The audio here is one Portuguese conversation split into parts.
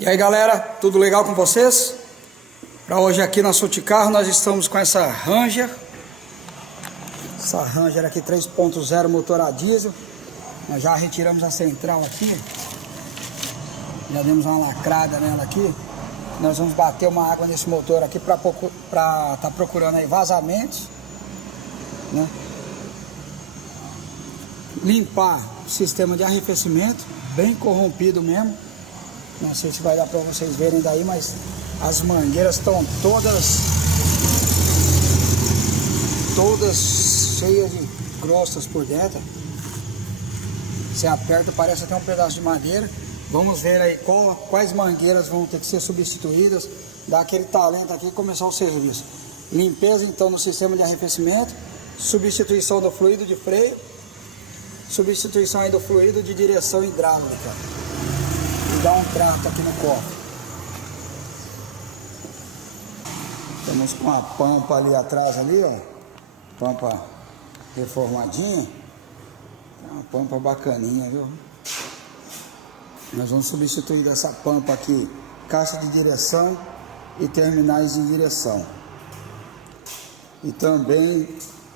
E aí galera, tudo legal com vocês? Para hoje aqui na Sulticarro nós estamos com essa Ranger. Essa Ranger aqui 3.0 motor a diesel. Nós já retiramos a central aqui. Já demos uma lacrada nela aqui. Nós vamos bater uma água nesse motor aqui para tá procurando aí vazamentos, né? Limpar o sistema de arrefecimento, bem corrompido mesmo. Não sei se vai dar para vocês verem daí, mas as mangueiras estão todas cheias de crostas por dentro. Você aperta, parece até um pedaço de madeira. Vamos ver aí quais mangueiras vão ter que ser substituídas. Dar aquele talento aqui e começar o serviço. Limpeza então no sistema de arrefecimento, substituição do fluido de freio, substituição aí do fluido de direção hidráulica. E dar um trato aqui no cofre. Estamos com a pampa ali atrás ali, ó. Pampa reformadinha. Uma pampa bacaninha, viu? Nós vamos substituir dessa pampa aqui caixa de direção e terminais de direção. E também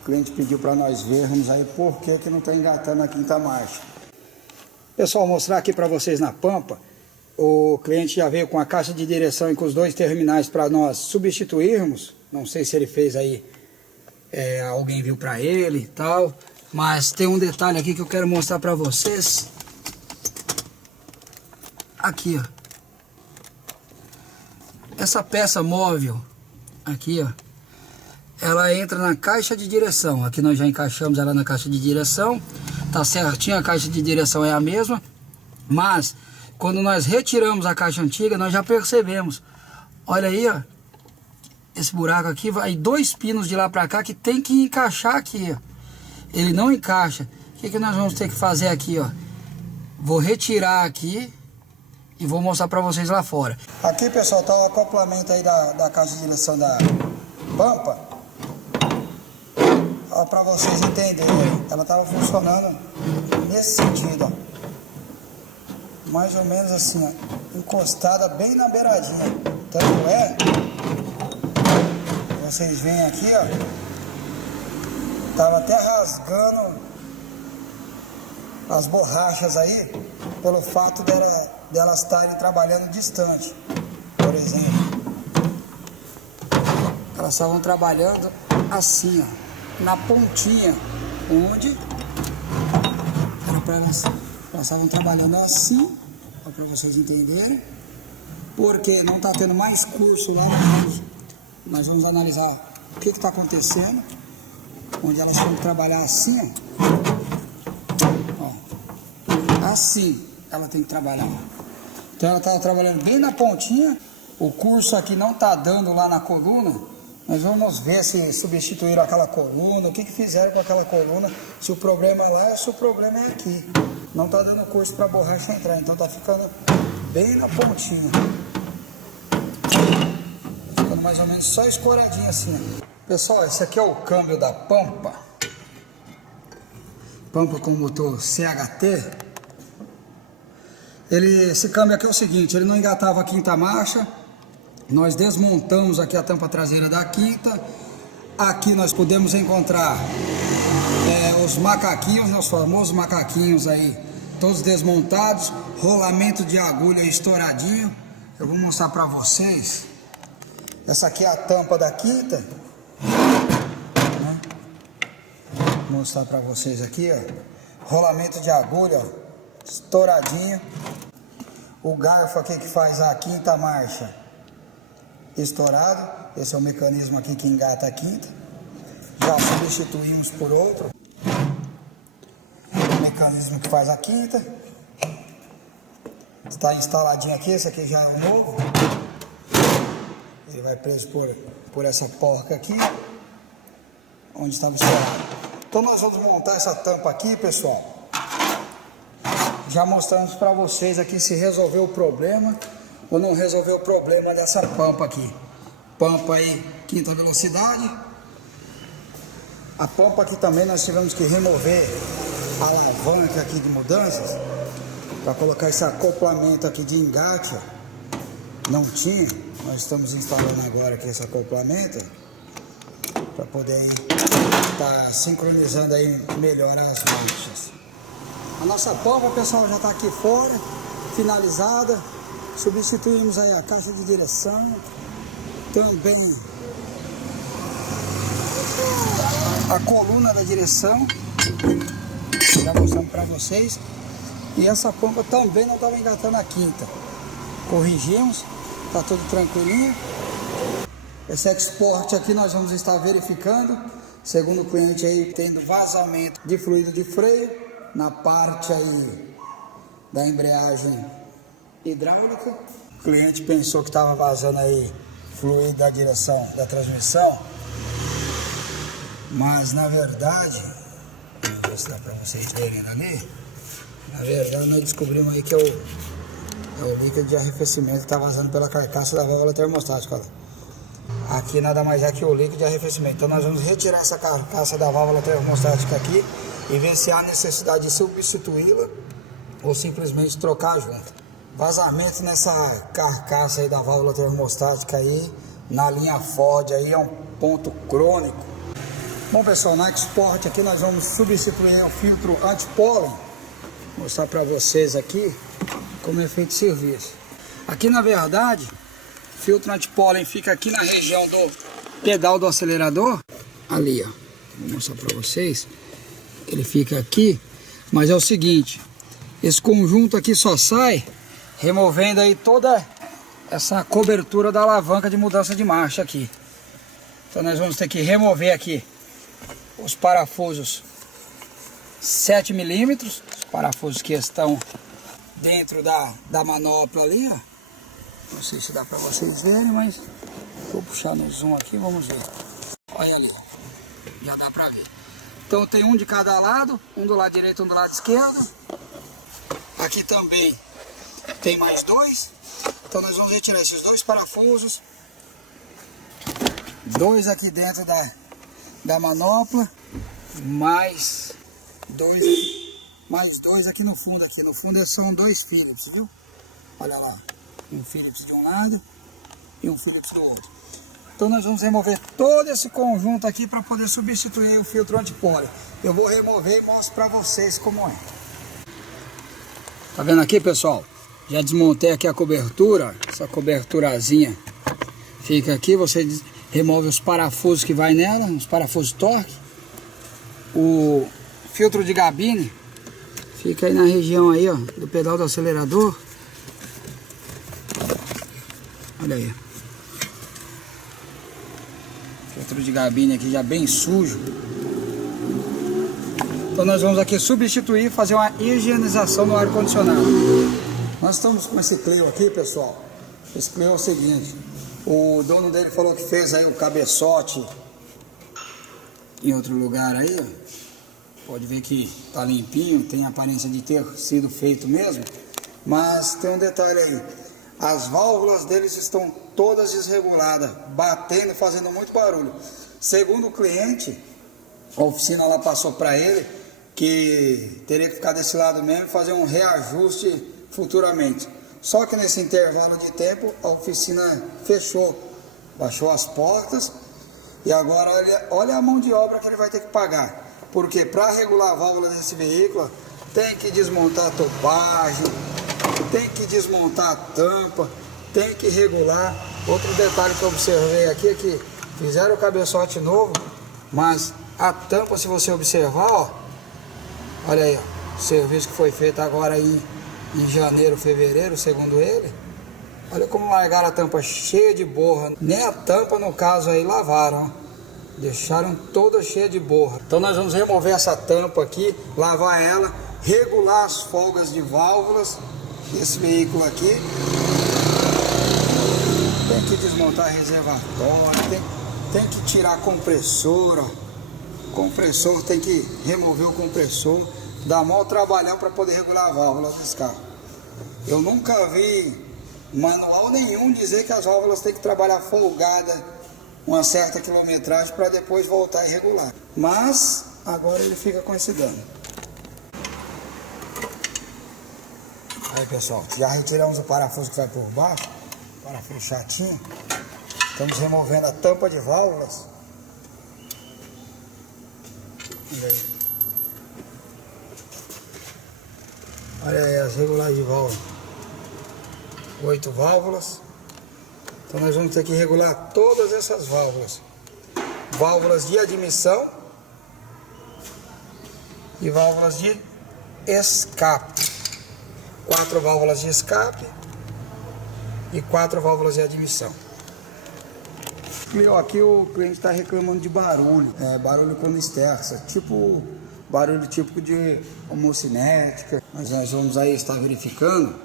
o cliente pediu para nós vermos aí por que não está engatando a quinta marcha. Pessoal, mostrar aqui para vocês na pampa. O cliente já veio com a caixa de direção e com os dois terminais para nós substituirmos. Não sei se ele fez aí, alguém viu para ele e tal. Mas tem um detalhe aqui que eu quero mostrar para vocês. Aqui, ó. Essa peça móvel aqui, ó, ela entra na caixa de direção. Aqui nós já encaixamos ela na caixa de direção. Tá certinho, a caixa de direção é a mesma. Mas quando nós retiramos a caixa antiga, nós já percebemos. Olha aí, ó. Esse buraco aqui, vai 2 pinos de lá pra cá que tem que encaixar aqui, ó. Ele não encaixa. O que nós vamos ter que fazer aqui, ó? Vou retirar aqui e vou mostrar para vocês lá fora. Aqui, pessoal, tá o acoplamento aí da caixa de direção da pampa. Ó, para vocês entenderem, ela tava funcionando nesse sentido, ó. Mais ou menos assim, ó, encostada bem na beiradinha. Tanto é, vocês veem aqui, ó, tava até rasgando as borrachas aí, pelo fato delas estarem trabalhando distante. Por exemplo, elas estavam trabalhando assim, ó, na pontinha, onde era para elas estavam trabalhando assim, para vocês entenderem, porque não está tendo mais curso lá. Nós vamos analisar o que está acontecendo, onde elas têm que trabalhar assim, ó, assim ela tem que trabalhar. Então ela estava trabalhando bem na pontinha. O curso aqui não está dando lá na coluna. Nós vamos ver se substituíram aquela coluna, o que fizeram com aquela coluna, se o problema lá ou se o problema é aqui. Não está dando curso para a borracha entrar, então está ficando bem na pontinha. Ficando mais ou menos só escoradinho assim, ó. Pessoal, esse aqui é o câmbio da pampa. Pampa com motor CHT. Esse câmbio aqui é o seguinte, ele não engatava a quinta marcha. Nós desmontamos aqui a tampa traseira da quinta. Aqui nós podemos encontrar os macaquinhos, os famosos macaquinhos aí, todos desmontados. Rolamento de agulha estouradinho. Eu vou mostrar para vocês. Essa aqui é a tampa da quinta, né? Vou mostrar para vocês aqui, ó. Rolamento de agulha, ó, estouradinho. O garfo aqui que faz a quinta marcha estourado. Esse é o mecanismo aqui que engata a quinta. Já substituímos por outro mecanismo que faz a quinta. Está instaladinho aqui. Esse aqui já é um novo. Ele vai preso por essa porca aqui, onde estava estourado. Então nós vamos montar essa tampa aqui, pessoal. Já mostramos para vocês aqui se resolveu o problema ou não resolveu o problema dessa pampa aqui. Pampa aí, quinta velocidade. A pampa aqui também nós tivemos que remover a alavanca aqui de mudanças para colocar esse acoplamento aqui de engate, ó. não tinha. Nós estamos instalando agora aqui esse acoplamento para poder estar sincronizando aí melhor as marchas. A nossa pompa, pessoal, já está aqui fora, finalizada. Substituímos aí a caixa de direção, também a coluna da direção, já mostramos para vocês. E essa pompa também não estava engatando a quinta. Corrigimos, está tudo tranquilinho. Esse export aqui nós vamos estar verificando, segundo o cliente aí, tendo vazamento de fluido de freio na parte aí da embreagem hidráulica. O cliente pensou que estava vazando aí fluido da direção da transmissão, mas na verdade, vamos ver se dá para vocês verem ali, na verdade nós descobrimos aí que é o líquido de arrefecimento que está vazando pela carcaça da válvula termostática. Aqui nada mais é que o líquido de arrefecimento. Então nós vamos retirar essa carcaça da válvula termostática aqui e ver se há necessidade de substituí-la ou simplesmente trocar junto. Vazamento nessa carcaça aí da válvula termostática aí, na linha Ford aí, é um ponto crônico. Bom, pessoal, na Export aqui nós vamos substituir o filtro antipólen. Vou mostrar para vocês aqui como é feito o serviço. Aqui na verdade, o filtro antipólen fica aqui na região do pedal do acelerador. Ali, ó, vou mostrar para vocês. Ele fica aqui, mas é o seguinte, esse conjunto aqui só sai removendo aí toda essa cobertura da alavanca de mudança de marcha aqui. Então nós vamos ter que remover aqui os parafusos 7 milímetros, os parafusos que estão dentro da manopla ali, ó. Não sei se dá para vocês verem, mas vou puxar no zoom aqui, vamos ver. Olha ali, já dá para ver. Então tem um de cada lado, um do lado direito, um do lado esquerdo. Aqui também tem mais dois. Então nós vamos retirar esses dois parafusos, dois aqui dentro da manopla, mais dois aqui no fundo. Aqui no fundo são dois Phillips, viu? Olha lá, um Phillips de um lado e um Phillips do outro. Então nós vamos remover todo esse conjunto aqui para poder substituir o filtro antipólen. Eu vou remover e mostro para vocês como é. Tá vendo aqui, pessoal? Já desmontei aqui a cobertura, essa coberturazinha fica aqui, você remove os parafusos que vai nela, os parafusos torque. O filtro de gabine fica aí na região aí, ó, do pedal do acelerador. Olha aí. Filtro de gabine aqui já bem sujo. Então nós vamos aqui substituir, fazer uma higienização no ar-condicionado. Nós estamos com esse Clio aqui, pessoal. Esse Clio é o seguinte, o dono dele falou que fez aí o cabeçote em outro lugar aí, ó. Pode ver que tá limpinho, tem aparência de ter sido feito mesmo. Mas tem um detalhe aí, as válvulas deles estão todas desreguladas, batendo, fazendo muito barulho. Segundo o cliente, a oficina lá passou para ele que teria que ficar desse lado mesmo e fazer um reajuste futuramente. Só que nesse intervalo de tempo a oficina fechou, baixou as portas e agora olha a mão de obra que ele vai ter que pagar. Porque para regular a válvula desse veículo tem que desmontar a topagem, tem que desmontar a tampa, tem que regular. Outro detalhe que eu observei aqui é que fizeram o cabeçote novo, mas a tampa, se você observar, ó, olha aí, ó, o serviço que foi feito agora aí em janeiro, fevereiro, segundo ele, olha como largaram a tampa cheia de borra. Nem a tampa, no caso aí, lavaram, ó. Deixaram toda cheia de borra. Então nós vamos remover essa tampa aqui, lavar ela, regular as folgas de válvulas desse veículo aqui. Tem que desmontar reservatório, tem que tirar compressor, ó. Compressor, tem que remover o compressor. Dá maior trabalhão para poder regular a válvula desse carro. Eu nunca vi manual nenhum dizer que as válvulas têm que trabalhar folgada uma certa quilometragem para depois voltar e regular. Mas agora ele fica com esse dano. Aí, pessoal, já retiramos o parafuso que vai por baixo. parafuso chatinho. Estamos removendo a tampa de válvulas. E aí? Olha aí as regulagens de válvula. 8 válvulas. Então nós vamos ter que regular todas essas válvulas. Válvulas de admissão e válvulas de escape. 4 válvulas de escape e 4 válvulas de admissão. Aqui o cliente está reclamando de barulho, barulho quando esterça, tipo barulho típico de homocinética. Mas nós vamos aí estar verificando,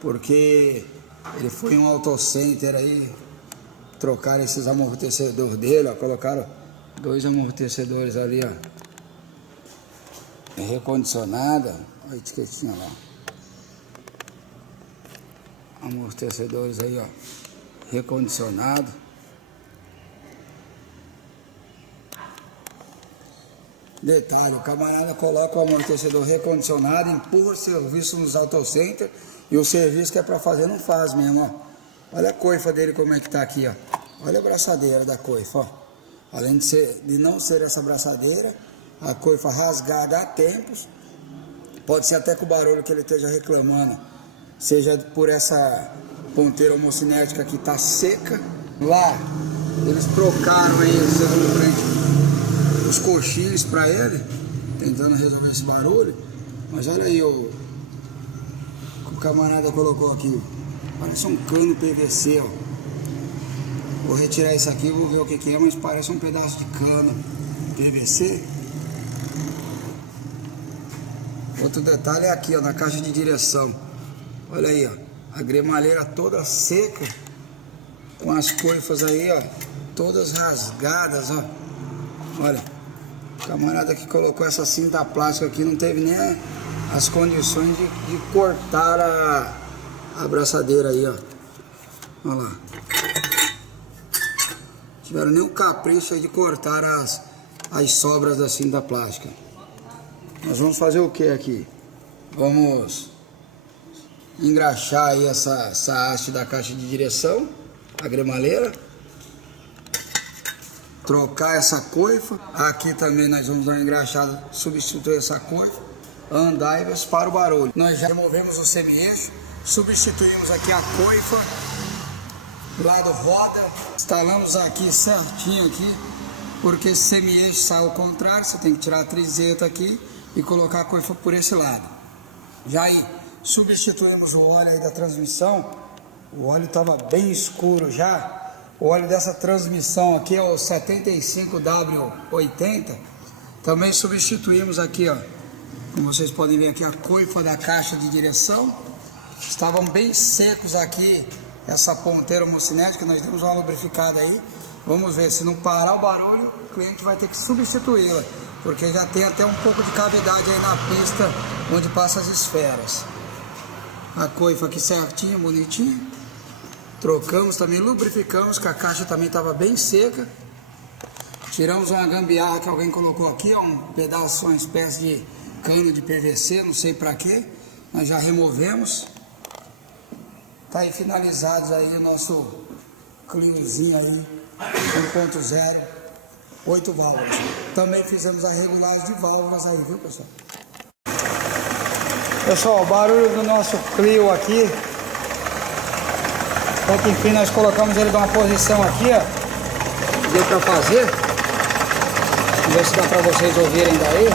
porque ele foi em um autocenter aí, trocaram esses amortecedores dele, ó, colocaram 2 amortecedores ali, ó, recondicionada, a etiquetinha lá, amortecedores aí, ó, recondicionado. Detalhe, o camarada coloca o amortecedor recondicionado, empurra o serviço nos autocenter e o serviço que é para fazer não faz mesmo, ó. Olha a coifa dele como é que tá aqui, ó. Olha a braçadeira da coifa, ó. Além de não ser essa braçadeira, a coifa rasgada há tempos. Pode ser até que o barulho que ele esteja reclamando seja por essa ponteira homocinética que tá seca. Lá, eles trocaram aí, segundo o cliente, os coxins para ele, tentando resolver esse barulho. Mas olha aí o camarada colocou aqui, parece um cano PVC, ó. Vou retirar isso aqui, vou ver o que é, mas parece um pedaço de cano PVC. Outro detalhe é aqui, ó, na caixa de direção. Olha aí, ó, a gremalheira toda seca, com as coifas aí, ó, todas rasgadas, ó. Olha, o camarada que colocou essa cinta plástica aqui não teve nem as condições de cortar a abraçadeira aí, ó. Olha lá. Tiveram nem o capricho aí de cortar as sobras da cinta plástica. Nós vamos fazer o que aqui? Vamos engraxar aí essa haste da caixa de direção, a gremalheira. Trocar essa coifa. Aqui também nós vamos dar uma engraxada, substituir essa coifa, andaives para o barulho. Nós já removemos o semi-eixo, substituímos aqui a coifa, lado roda, instalamos aqui certinho aqui, porque esse semi-eixo sai ao contrário, você tem que tirar a trizeta aqui e colocar a coifa por esse lado. Já aí, substituímos o óleo aí da transmissão, o óleo estava bem escuro já. O óleo dessa transmissão aqui é o 75W80. Também substituímos aqui, ó, como vocês podem ver aqui, a coifa da caixa de direção. Estavam bem secos aqui essa ponteira homocinética, nós demos uma lubrificada aí. Vamos ver, se não parar o barulho, o cliente vai ter que substituí-la, porque já tem até um pouco de cavidade aí na pista onde passa as esferas. A coifa aqui certinha, bonitinha. Trocamos também, lubrificamos, que a caixa também estava bem seca. Tiramos uma gambiarra que alguém colocou aqui, ó, um pedaço, uma espécie de cano de PVC, não sei para quê. Nós já removemos. Tá aí finalizados aí o nosso Cliozinho aí, 1.0, 8 válvulas. Também fizemos a regulagem de válvulas aí, viu, pessoal? Pessoal, o barulho do nosso Clio aqui. Então, que enfim, nós colocamos ele numa posição aqui, ó. Deu pra fazer. Vamos ver se dá pra vocês ouvirem daí.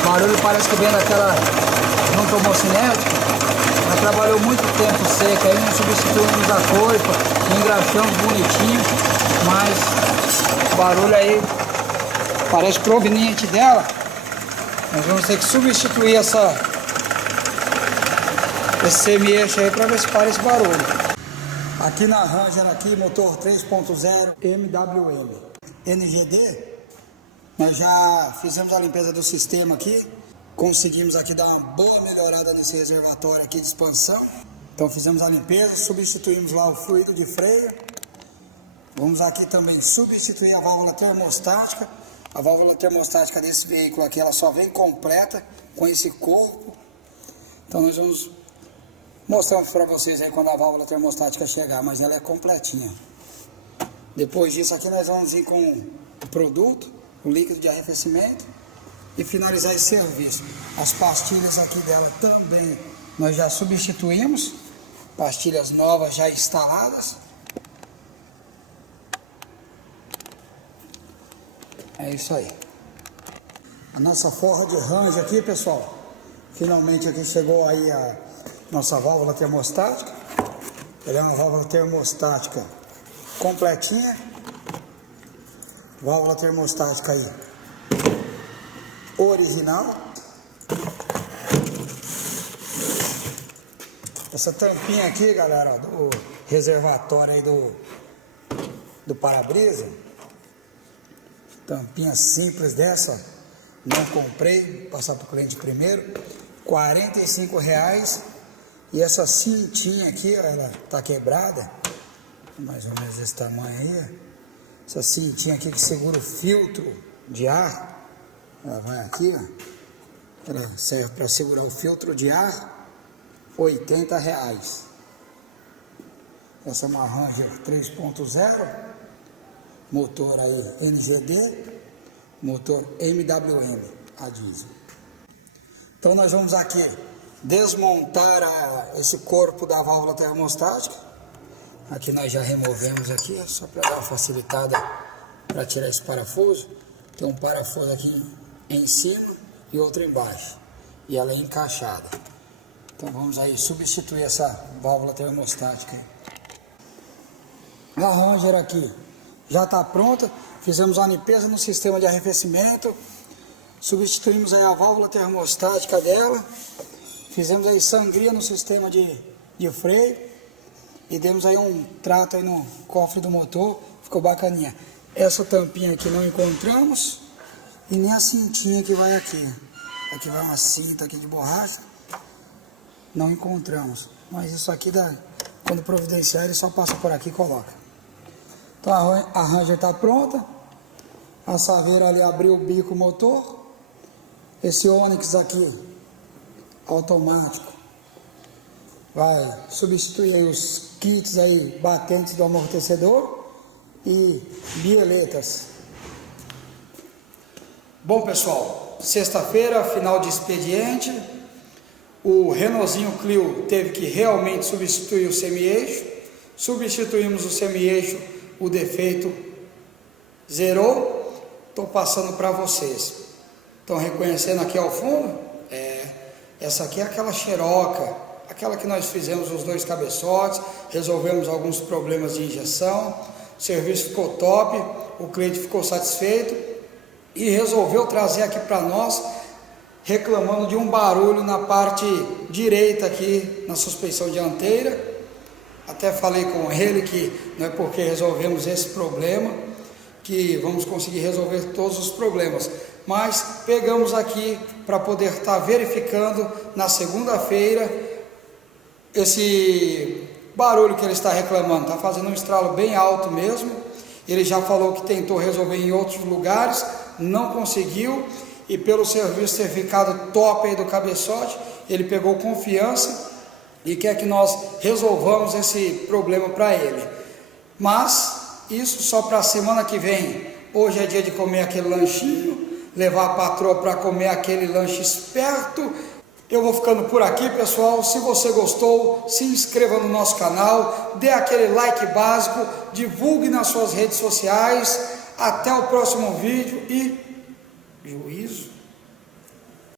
O barulho parece que vem daquela junta homocinética. Ela trabalhou muito tempo seca, aí nós substituímos a coifa, engraxamos bonitinho. Mas o barulho aí parece proveniente dela. Nós vamos ter que substituir esse semi-eixo aí para ver se para esse barulho. Aqui na Ranger, aqui, motor 3.0 MWM NGD, nós já fizemos a limpeza do sistema aqui. Conseguimos aqui dar uma boa melhorada nesse reservatório aqui de expansão. Então fizemos a limpeza, substituímos lá o fluido de freio. Vamos aqui também substituir a válvula termostática. A válvula termostática desse veículo aqui, ela só vem completa com esse corpo. Então nós vamos mostrando para vocês aí quando a válvula termostática chegar, mas ela é completinha. Depois disso aqui nós vamos vir com o produto, o líquido de arrefecimento e finalizar esse serviço. As pastilhas aqui dela também nós já substituímos, pastilhas novas já instaladas. É isso aí. A nossa forra de range aqui, pessoal. Finalmente aqui chegou aí a nossa válvula termostática. Ela é uma válvula termostática completinha. Válvula termostática aí original. Essa tampinha aqui, galera, do reservatório aí do para-brisa. Tampinha simples dessa, não comprei, vou passar para o cliente primeiro, R$45. E essa cintinha aqui, ó, ela tá quebrada, mais ou menos desse tamanho aí. Essa cintinha aqui que segura o filtro de ar, ela vai aqui, ó, ela serve para segurar o filtro de ar, R$80. Essa é uma Ranger 3.0. Motor aí NGD, motor MWM, a diesel. Então nós vamos aqui desmontar esse corpo da válvula termostática. Aqui nós já removemos aqui, só para dar uma facilitada para tirar esse parafuso. Tem um parafuso aqui em cima e outro embaixo, e ela é encaixada. Então vamos aí substituir essa válvula termostática aí. A Ranger aqui já está pronta, fizemos a limpeza no sistema de arrefecimento, substituímos aí a válvula termostática dela, fizemos aí sangria no sistema de freio e demos aí um trato aí no cofre do motor, ficou bacaninha. Essa tampinha aqui não encontramos e nem a cintinha que vai aqui. Aqui vai uma cinta aqui de borracha, não encontramos, mas isso aqui dá, quando providenciar ele só passa por aqui e coloca. Então a Ranger está pronta, a saveira ali abriu o bico motor, esse Onix aqui, automático, vai substituir aí os kits aí, batentes do amortecedor e bieletas. Bom pessoal, sexta-feira, final de expediente, o Renaultzinho Clio teve que realmente substituir o semi-eixo, substituímos o semi-eixo, o defeito zerou, estou passando para vocês. Estão reconhecendo aqui ao fundo? Essa aqui é aquela Cherokee, aquela que nós fizemos os dois cabeçotes, resolvemos alguns problemas de injeção, o serviço ficou top, o cliente ficou satisfeito e resolveu trazer aqui para nós, reclamando de um barulho na parte direita aqui na suspensão dianteira. Até falei com ele que não é porque resolvemos esse problema que vamos conseguir resolver todos os problemas, mas pegamos aqui para poder estar verificando na segunda-feira esse barulho que ele está reclamando. Está fazendo um estralo bem alto mesmo. Ele já falou que tentou resolver em outros lugares, não conseguiu, e pelo serviço ter ficado top aí do cabeçote, ele pegou confiança e quer que nós resolvamos esse problema para ele. Mas isso só para a semana que vem. Hoje é dia de comer aquele lanchinho, levar a patroa para comer aquele lanche esperto. Eu vou ficando por aqui, pessoal. Se você gostou, se inscreva no nosso canal, dê aquele like básico, divulgue nas suas redes sociais. Até o próximo vídeo e juízo.